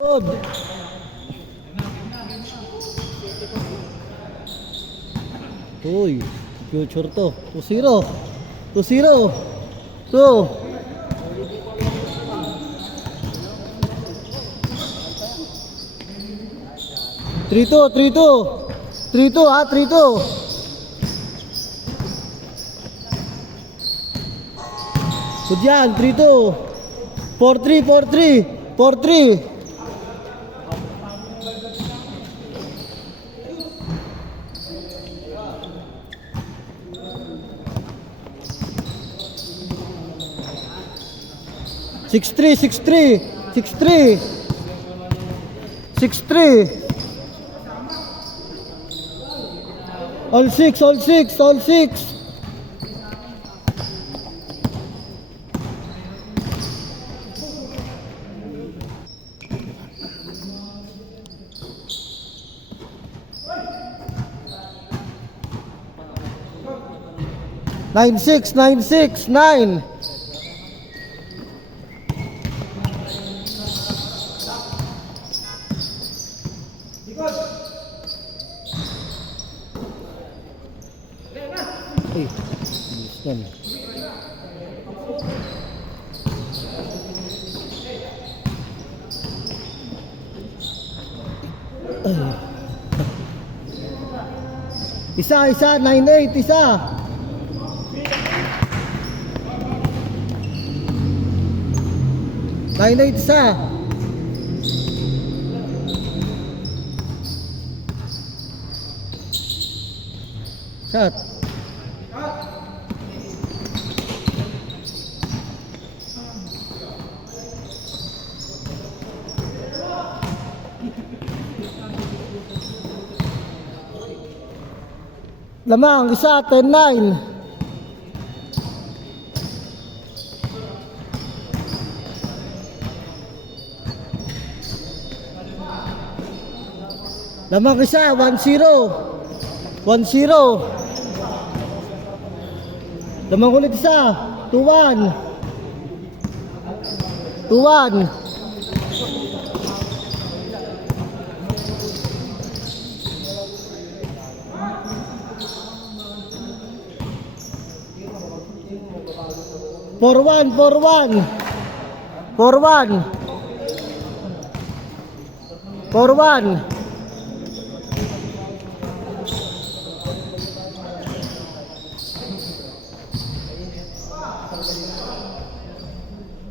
Uy, future to. 2-0. 2-0. 2. Three two, 3-2 ha, 3-2. Good yan, 3-2. 4-3, 4-3, 4-3. Six three, 6-3. All six. 9. Bilis yan. Isa, 9-8, isa. Shot. Lamang, isa, 10-9. Lamang isa, 1-0. Lamang ulit isa, 2-1. 4-1.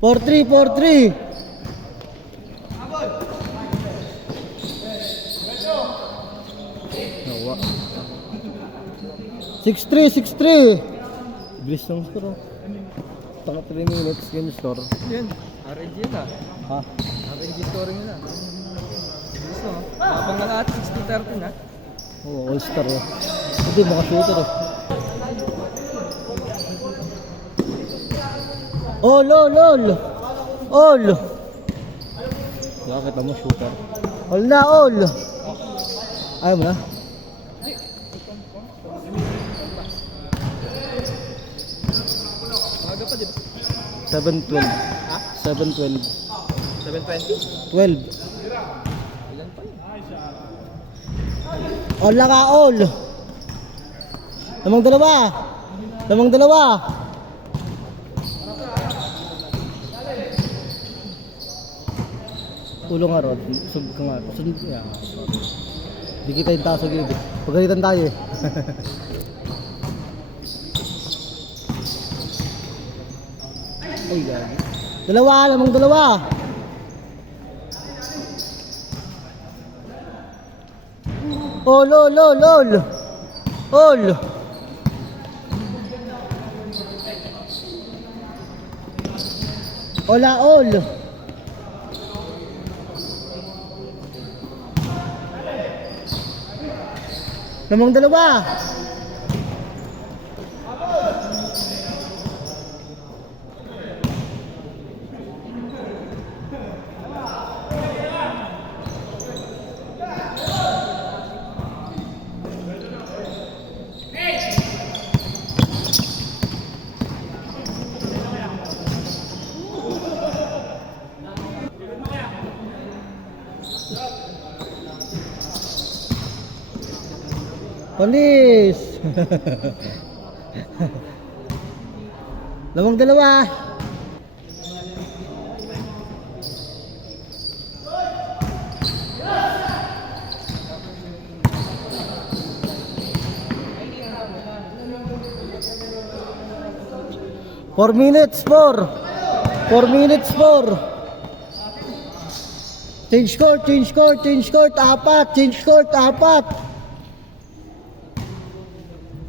4-3. 6-3. Bilis ng score. Taka 3 minutes game score. Yan, RNG na. Ha? RNG scoring na. Gusto mo? Habang nga lahat, 60-30 na. Oo, all-star eh. Hindi, mga shooter eh. All. Bakit mo shooter? All. Ayaw mo na? Maga pa, di ba? 7-12. Ha? 7-12. 7:20? 12. Ilan pa yun? All na ka, all. Lamang dalawa. Tulong nga, Rod. Sub ka nga. Yeah, sorry. Di kita yung taas sa gilid. Pagalitan tayo eh. Ay, gagi. Lamang dalawa. All. All. Lamang dalawa. Police! Lamang dalawa. Four minutes, 4 minutes, 4. Change court, change court, change court, 4. Change court, 4.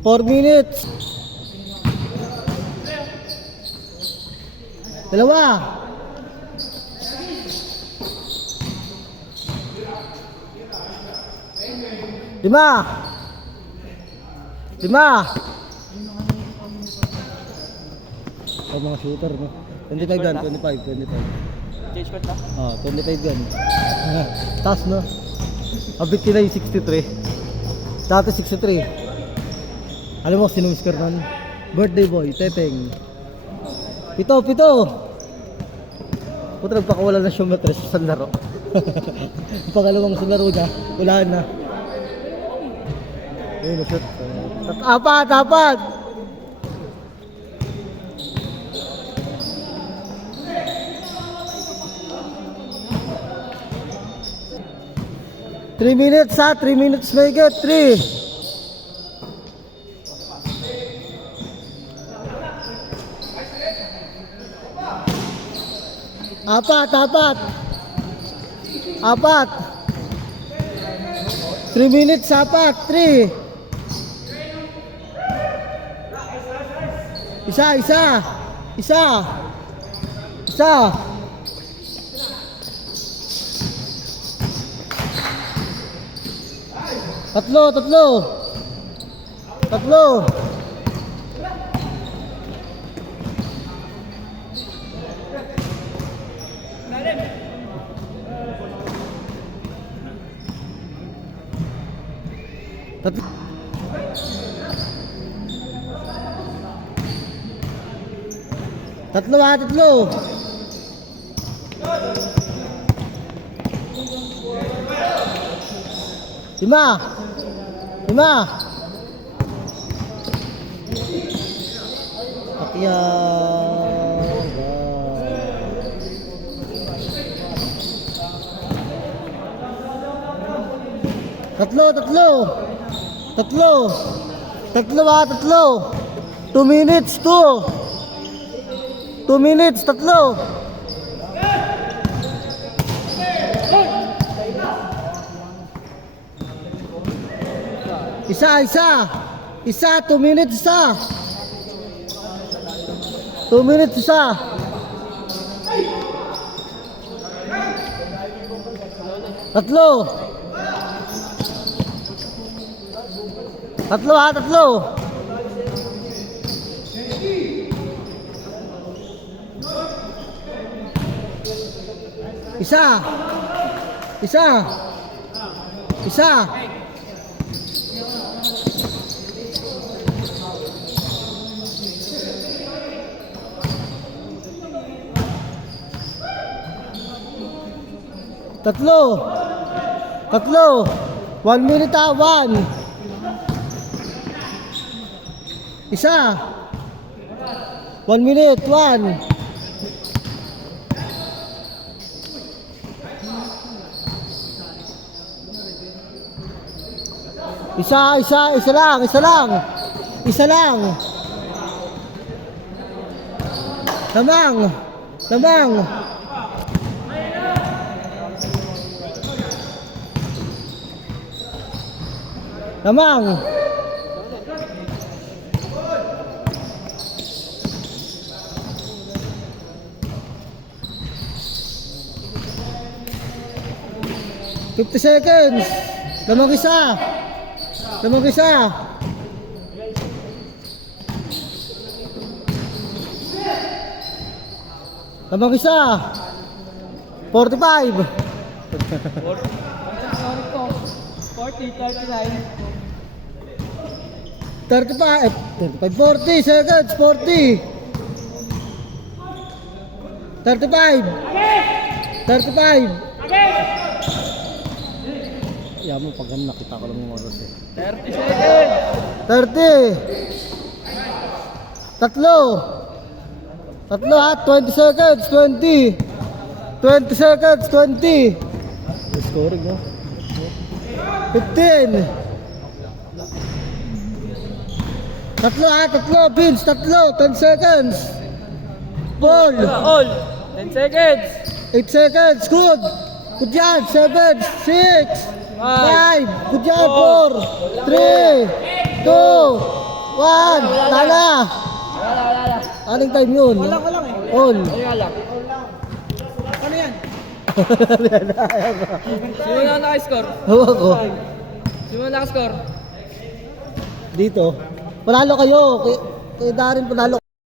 4 minutes. Dalawa. Lima. Oh, mga shooter, no? 25 gun, 25. Change court na? 25 gun. Taas, no? Abit nila yung 63. Dati 63. Alam mo, sinumiskar nun? Birthday boy, Teteng. Pito. Puta, nagpakawala na siya matres sa laro. Ang pangalawang sa laro niya, wala na. Ayun, na-shoot. Apat! 3 minutes, 3 minutes may get, 3. Apat. 3 minutes, 3. Isa. Tatlo. Tatlo. Lima. Tatlo. 2 minutes, 2 minutes, tatlo. Isa, 2 minutes, isa. 2 minutes, isa. Tatlo. Isa. Tatlo. 1 minute, 1. Isa. 1 minute, 1. Isa lang. Lamang. Lamang. 50 seconds. Lamang isa. Lamang isa. Lamang isa. 45. 35, 40 seconds, 40. 35. Kaya mo pag ano, nakita ko lang yung oras eh. 30 seconds! 30! Tatlo! Tatlo ha, 20 seconds, 20! 20 seconds, 20! May scoring no? 15! Tatlo ha, tatlo, Vince, tatlo, 10 seconds! Ball! All! 10 seconds! 8 seconds, good! Good yan, 7, 6, 5, good yan, 4, 3, 2, 1, lala! Anong time yun? Walang eh. All! Wala lang. Ano yan? Sino na naka-score? Hawak ko. Sino na naka-score? Dito. Panalo kayo. Kay Darin panalo